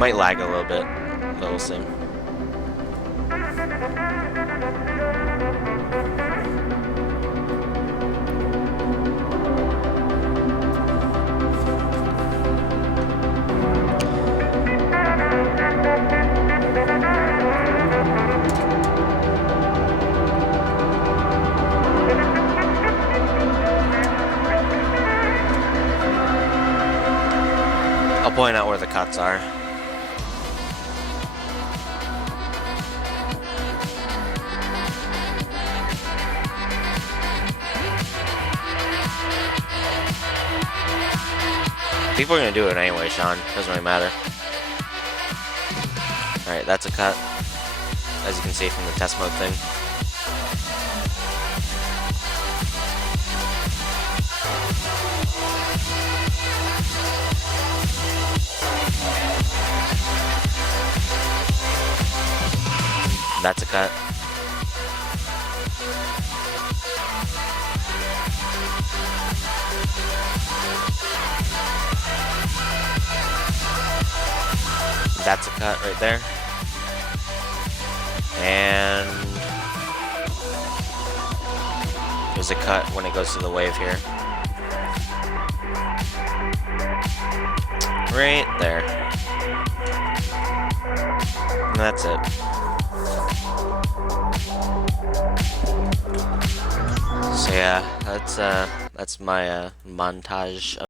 Might lag a little bit, but we'll see. I'll point out where the cuts are. People are gonna do it anyway, Sean. Doesn't really matter. Alright, that's a cut. As you can see from the test mode thing. That's a cut. That's a cut right there. And there's a cut when it goes to the wave here. Right there. And that's it. So yeah, that's my montage.